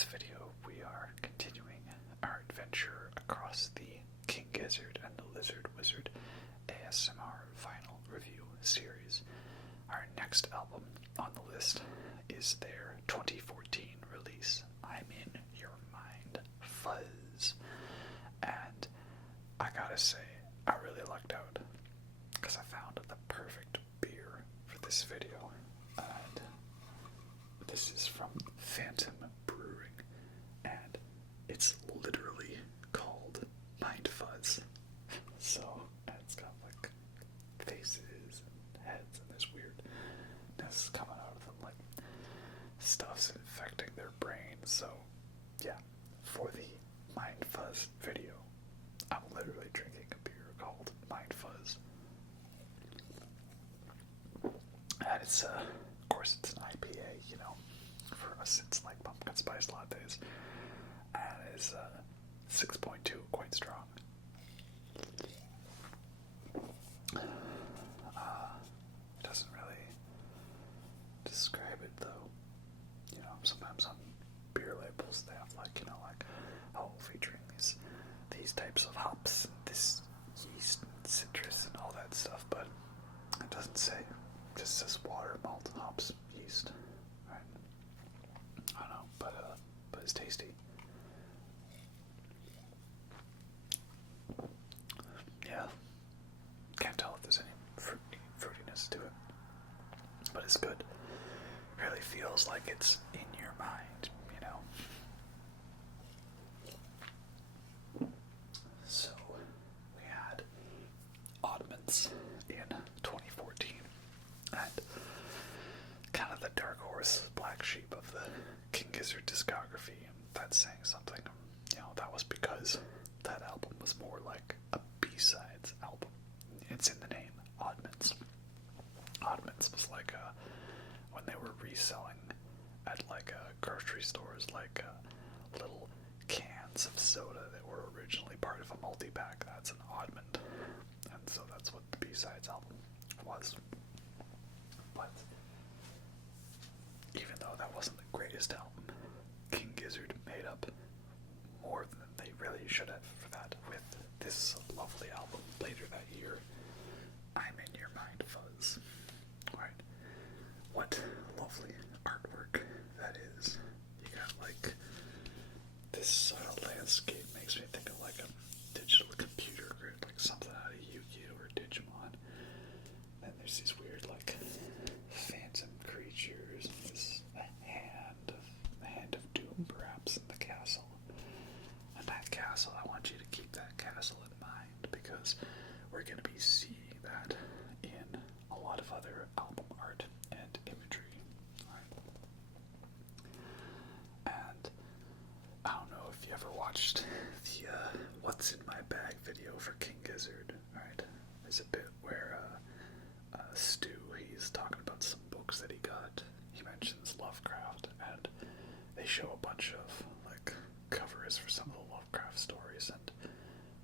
this video, we are continuing our adventure across the King Gizzard and the Lizard Wizard ASMR vinyl review series. Our next album on the list is their 2014 release, I'm In Your Mind Fuzz. And I gotta say, I really lucked out because I found the perfect beer for this video. And this is from Phantom Brewing, and it's literally called Mind Fuzz. So it's got like faces and heads and this weirdness coming out of them, like stuff's infecting their brains. So yeah, for the Mind Fuzz video, I'm literally drinking a beer called Mind Fuzz. And it's, of course, it's an IPA, you know. For us, it's like pumpkin spice lattes. And it's 6.2, quite strong. It doesn't really describe it, though. You know, sometimes on beer labels, they have like, oh, featuring these types of hops, this yeast and citrus and all that stuff, but it doesn't say. It just says water, malt, hops, yeast. Right? I don't know, but it's tasty. Yeah. Can't tell if there's any fruitiness to it, but it's good. Really feels like it's in your mind, you know. So, we had Oddments in 2014, and kind of the dark horse, black sheep of the King Gizzard discography, and that's saying something. You know, that was because that album was more like a B-sides album. It's in the name, Oddments. Oddments was like when they were reselling at like grocery stores, like little cans of soda that were originally part of a multi-pack. That's an oddment, and so that's what the B-sides album was. But even though that wasn't the greatest album, King Gizzard made up more than they really should have for that with this lovely album later that year, I'm In Your Mind Fuzz. Alright, what lovely artwork that is. You got like this landscape makes me think of like a digital computer grid, like something out of Yu-Gi-Oh! Or Digimon. Then there's these weird like phantom creatures and this hand of doom perhaps in the castle. And that castle, I want you to keep that castle in mind because we're going to be seeing that in a lot of other album art and imagery. Right? And I don't know if you ever watched the What's in My Bag video for King Gizzard. Right? There's a bit where Stu, he's talking about some books that he got. He mentions Lovecraft, and they show a bunch of like covers for some of the Lovecraft stories, and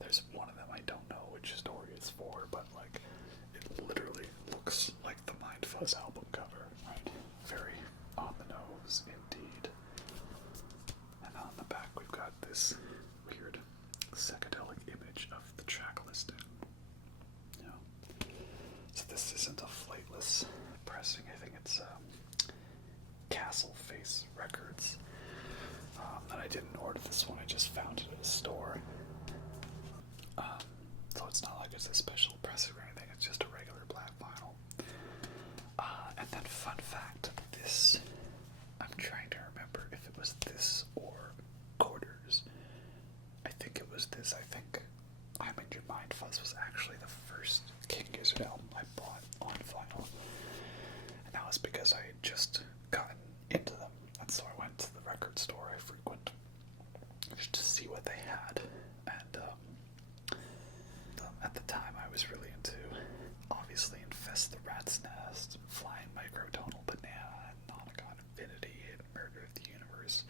there's one of them I don't know which story it's for, but like it literally looks like the Mind Fuzz album cover, right? Very on the nose indeed. And on the back we've got this weird psychedelic image of the track listing. You know? So this isn't a flightless pressing, I think it's Castle Face Records. And I didn't order this one, I just found it at a store. So it's not like it's a special pressing or anything, it's just a regular black vinyl. And then fun fact, this, I'm trying to remember if it was this or Quarters. I think it was this. I think I'm In Your Mind Fuzz was actually the first King Gizzard album I bought on vinyl. And that was because I had just gotten into them. And so I went to the record store I frequent just to see what they had. And at the time I was really into, obviously, Infest the Rat's Nest, Flying Microtonal Banana, and Nonagon Infinity, and Murder of the Universe.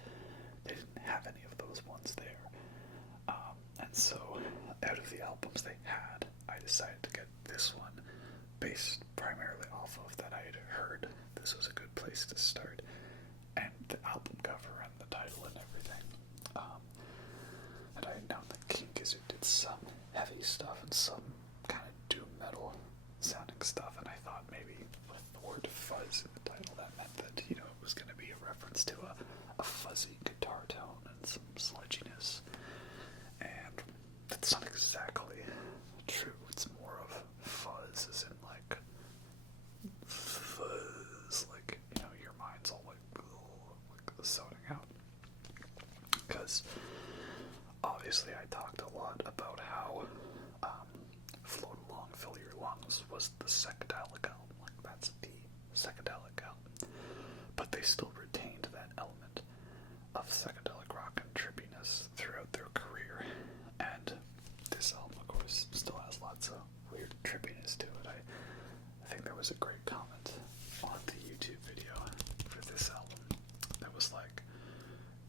They didn't have any of those ones there. And so, out of the albums they had, I decided to get this one, based primarily off of that I had heard this was a good place to start. And the album cover and the title and everything some heavy stuff and some kind of doom metal sounding stuff, and I thought maybe with the word fuzz in the title, that meant that, you know, it was going to be a reference to a fuzzy guitar tone and some sludginess. And that's not exactly true. It's more of fuzz, as in like fuzz, like, you know, your mind's all like zoning out. Because obviously I talked a lot about how Float Along, Fill Your Lungs was the psychedelic album. Like, that's the psychedelic album. But they still retained that element of psychedelic rock and trippiness throughout their career. And this album, of course, still has lots of weird trippiness to it. I think there was a great comment on the YouTube video for this album that was like,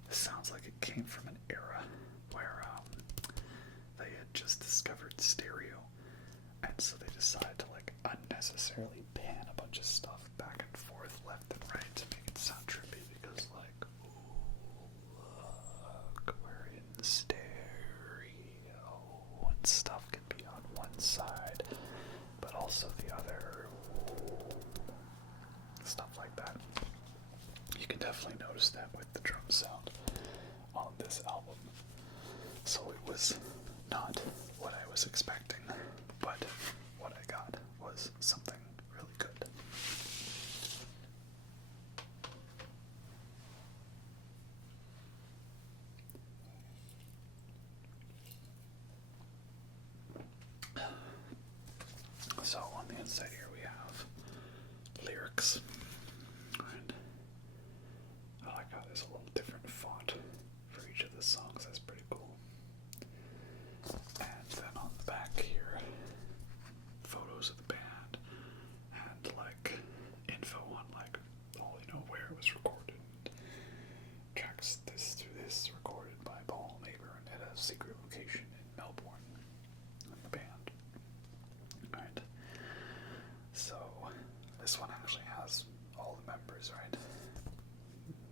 this sounds like it came from an era where they had just discovered stereo, and so they decided to like unnecessarily pan a bunch of stuff back and forth, left and right, to make it sound trippy, because like, ooh, look, we're in stereo, and stuff can be on one side, but also the other, stuff like that. You can definitely notice that with the drum sound on this album. So it was not what I was expecting, but what I got was something really good. So on the inside here we have lyrics. And I like how there's a little different font for each of the songs. That's pretty cool. And then on the back here, photos of the band and like info on like all, you know, where it was recorded. Tracks this recorded by Paul Maber at a secret location in Melbourne. And the band. Alright. So this one actually has all the members, right?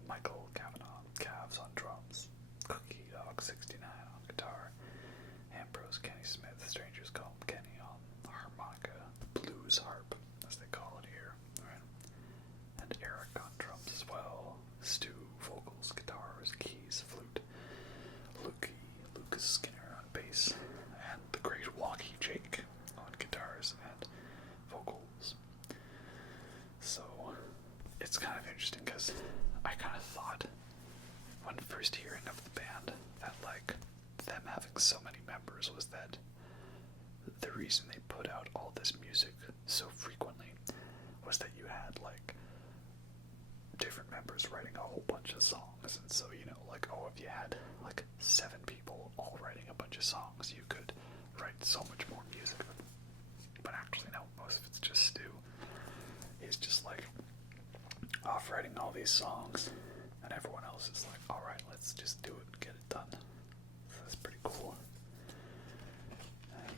Michael Cavanaugh, Cavs on drums, Cookie Dog 69 on guitar, Ambrose Kenny Smith, strangers call him Kenny, on harmonica, blues harp, as they call it here, right? And Eric on drums as well, Stu, vocals, guitars, keys, flute, Lucas Skinner on bass, and the great Walkie Jake on guitars and vocals. So it's kind of interesting because I kind of thought when first hearing of the band that like them having so many members was that the reason they put out all this music so frequently was that you had like different members writing a whole bunch of songs. And so, you know, like, oh, if you had like 7 people all writing a bunch of songs, you could write so much more music. But actually, no, most of it's just Stu. He's just like off writing all these songs, and everyone else is like, alright, let's just do it and get it done. So that's pretty cool.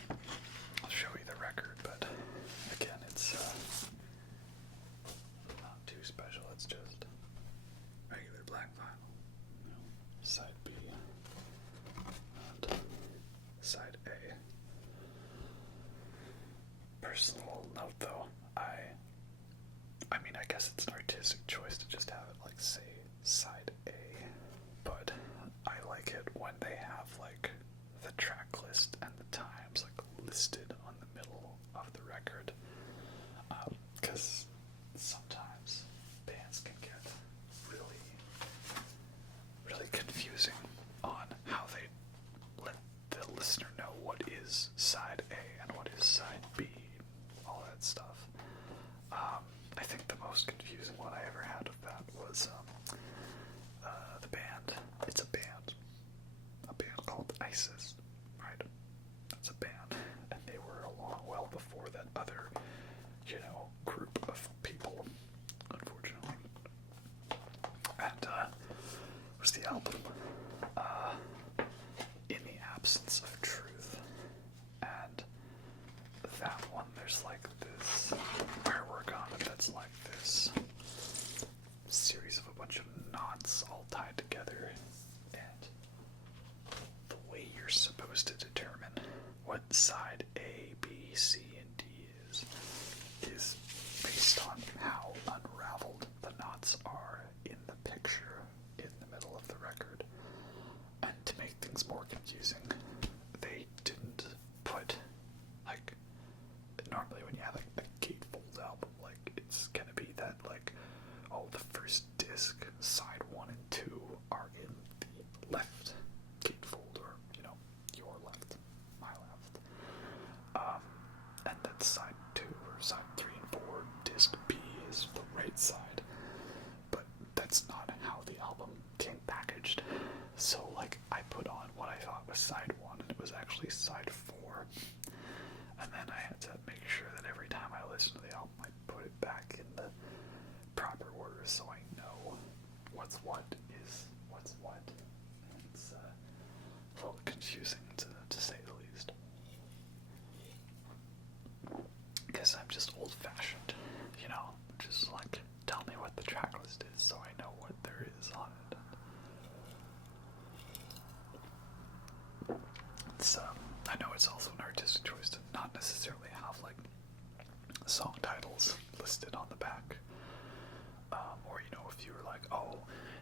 And I'll show you the record, but again, it's not too special. It's just regular black vinyl. You know, side B and side A. Personal note though, I mean, I guess it's an artistic choice to just have it like say side A, but I like it when they have like the track list and the times like listed on the middle of the record, because sometimes bands can get really confusing on how they let the listener know what is side A and what is side B, all that stuff. I think the most confusing one I ever had of that was the band. It's a band called ISIS, right? That's a band, and they were along well before that other, you know, group of people, unfortunately. And was the album In the Absence of Truth, and that one, there's like this artwork on it that's like this series of a bunch of knots all tied together, and the way you're supposed was side 1, and it was actually side 4. And then I had to make sure that every time I listened to the album, I put it back in the proper order so I know what's what is what's what. It's a little confusing to say the least. Because I'm just old-fashioned, you know, just like tell me what the track list is so I know what there is on it. It's I know it's also an artistic choice to not necessarily have like song titles listed on the back, or you know, if you were like, oh,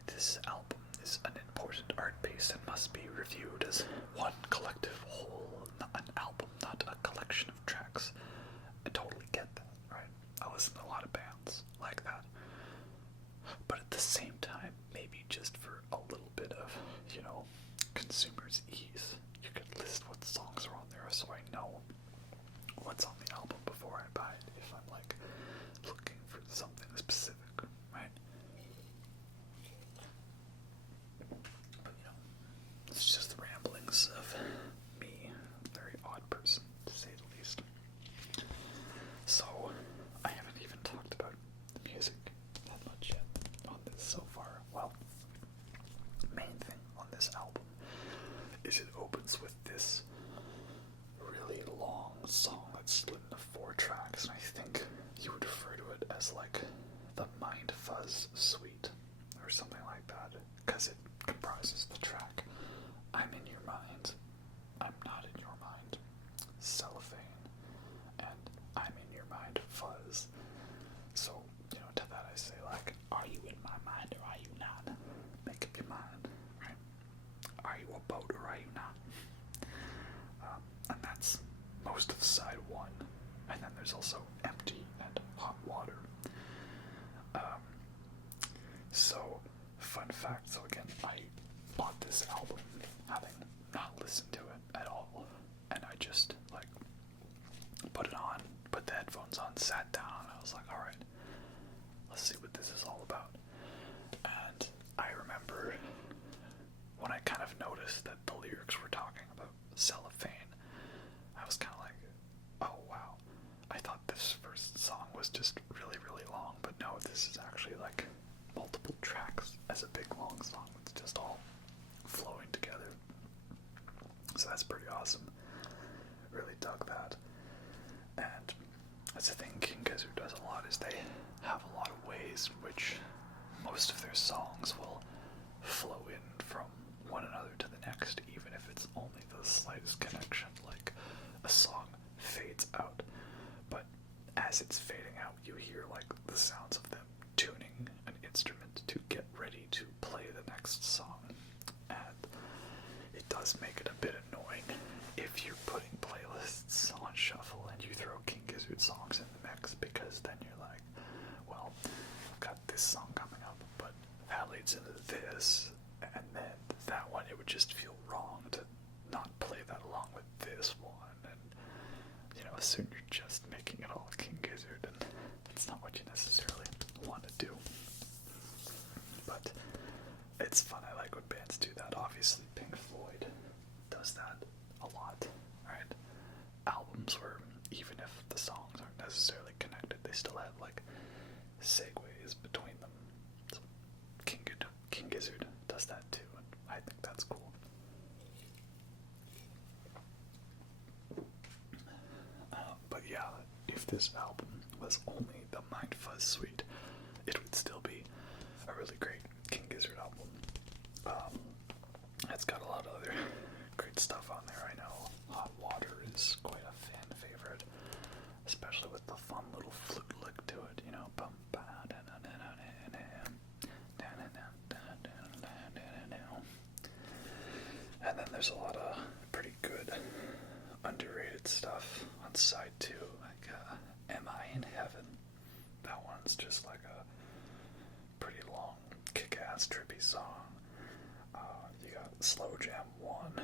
this album is an important art piece and must be reviewed as one collective whole, not an album, not a collection of tracks. I totally get that, right? I listen to a lot of bands like that, but at the same time, maybe just for a little bit of, you know, consumer's ease, you could list what songs are on there so I know what's on the album before I buy it, if I'm like looking for something specific, right? But you know, it's just the ramblings of me, a very odd person to say the least. So I haven't even talked about the music that much yet on this so far. Well, main thing on this album is it opens with this really long song that's split into 4 tracks, and I think you would refer to it as like the Mind Fuzz Suite or something like that, because it comprises the track I'm in Your Mind, I'm Not in Your Mind, Cellophane, and I'm in Your Mind Fuzz. So, you know, to that I say like, are you in my mind or are you not? Make up your mind, right? Are you a boat or are you not? And that's most of side 1. And then there's also Empty and Hot Water. So, fun fact, so again, I bought this album having not listened to it at all. And I just, like, put it on, put the headphones on, sat down, and I was like, alright, let's see what this is all about. And I remember when I kind of noticed that the lyrics were talking about cellophane, I was kind of like, oh wow, I thought this first song was just really, really long, but no, this is actually like multiple tracks as a big long song. It's just all flowing together. So that's pretty awesome. Really dug that. And that's the thing King Gizzard does a lot, is they have a lot of ways in which most of their songs will flow in from one another to the next, even if it's only the slightest connection, like a song fades out, but as it's fading out, you hear like the sounds of them tuning an instrument to get ready to play the next song, and it does make it a bit annoying if you're putting playlists on shuffle and you throw King Gizzard songs in the mix, because then you're like, well, I've got this song coming up, but that leads into this, and then that one, it would just feel wrong to not play that along with this one, and you know, soon you're just making it all King Gizzard, and it's not what you necessarily want to do. But it's fun. I like when bands do that. Obviously, Pink Floyd does that a lot, right? Albums where even if the songs aren't necessarily connected, they still have like segues between them. So King Gizzard does that too, and I think that's cool. But yeah, if this album was only the Mind Fuzz Suite, it would still be a really great King Gizzard album. It's got a lot of other great stuff on there. I know Hot Water is quite a fan favorite, especially with the fun little flute lick to it, you know. And then there's a lot of pretty good underrated stuff on side 2, like Am I in Heaven? That one's just like a pretty long, kick-ass, trippy song. You got Slow Jam 1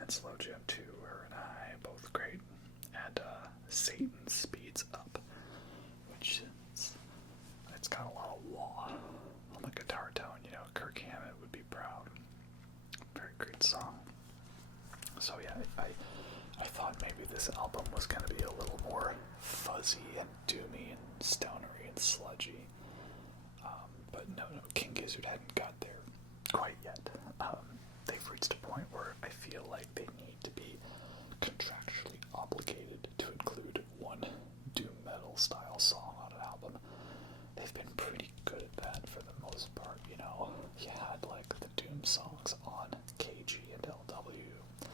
and Slow Jam 2, Her and I, both great. And Satan Speeds Up, which it's got a lot of wah on the guitar tone, you know. Kirk Hammett would be proud. Very great song. So yeah, I thought maybe this album was going to be a little more fuzzy and doomy and stonery and sludgy. But no, King Gizzard hadn't got there quite yet. They've reached a point where I feel like they need to be contractually obligated to include one doom metal style song on an album. They've been pretty good at that for the most part, you know. You had like the doom songs on KG and LW,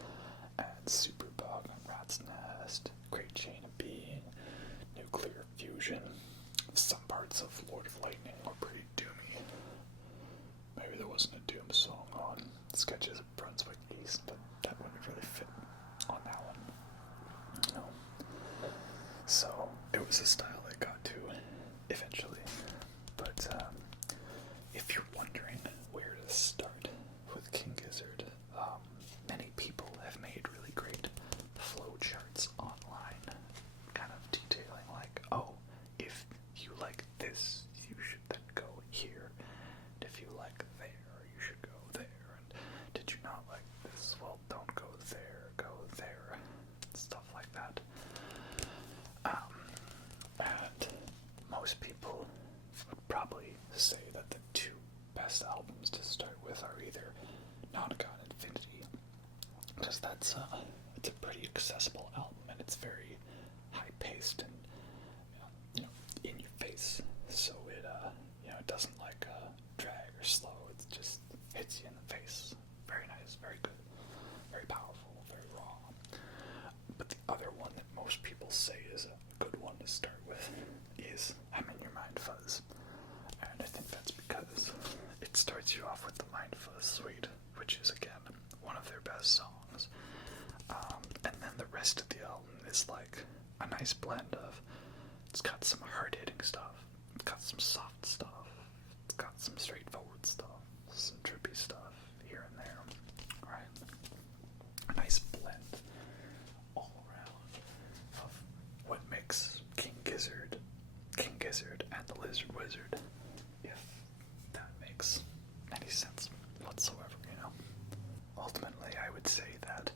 and Superbug and Rat's Nest, Great Chain of Being, Nuclear Fusion. Some parts of Lord of Lightning were pretty doomy. Maybe there wasn't a doom song on Sketches of Brunswick East, but that wouldn't really fit on that one. No. So it was a style I got to eventually. But if you're wondering where to start with King Gizzard, many people have made really great flow charts online, kind of detailing like, oh, if you like this, you should then go here. And if you like there, you should go there. And did you not like this? Well, don't go there, go there. Stuff like that. And most people would probably say that the two best albums to start with are either Nonagon and Infinity, because that's it's a pretty accessible album and it's very high paced and in your face. So it it doesn't like drag or slow. It just hits you in the face. Very nice, very good, very powerful, very raw. But the other one that most people say is a good one to start with is I'm In Your Mind Fuzz. And I think that's because it starts you off with the Mind Fuzz suite, which is, again, one of their best songs. And then the rest of the album is like a nice blend of, it's got some hard-hitting stuff, it's got some soft stuff, it's got some straightforward stuff, some trippy stuff here and there, right? A nice blend all around of what makes King Gizzard and the Lizard Wizard, if that makes any sense whatsoever, you know. Ultimately, I would say that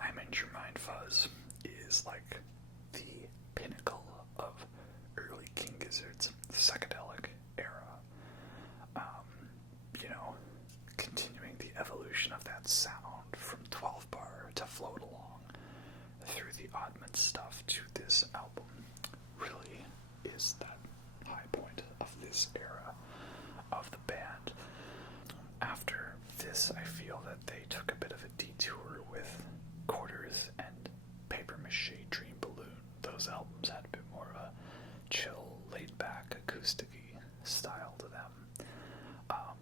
I'm In Your Mind Fuzz is like the pinnacle of early King Gizzard's psychedelic era. Continuing the evolution of that sound from 12 bar to Float Along through the Oddments stuff to this album really is that high point of this era of the band. After this, I feel that they took a bit of a detour with Quarters and Paper Mache Dream Balloon. Those albums had a bit more of a chill, laid-back, acoustic-y style to them.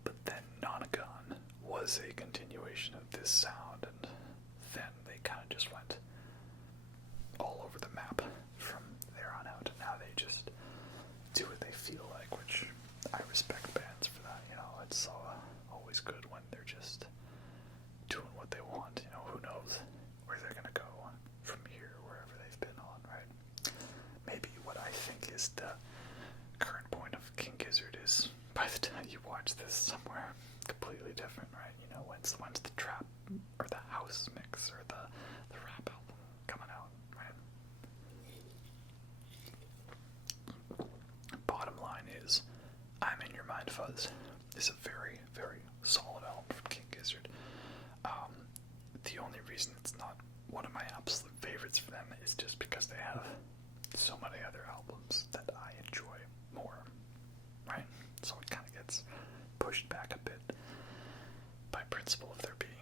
But then Nonagon was a continuation of this sound, and then they kind of just went all over the map from there on out, and now they just do what they feel like, which I respect bands for that, you know. It's always good when they're just doing what they want, you know. Who knows where they're gonna go from here, wherever they've been on, right? Maybe what I think is the current point of King Gizzard is, by the time you watch this, somewhere completely different, right? You know, when's the trap or the house mix or the rap album coming out, right? Bottom line is, I'm In Your Mind Fuzz is a very, very solid album from King Gizzard. The only reason it's not one of my absolute favorites for them is just because they have so many other albums that I enjoy more, right? So it kind of gets pushed back a bit by principle of there being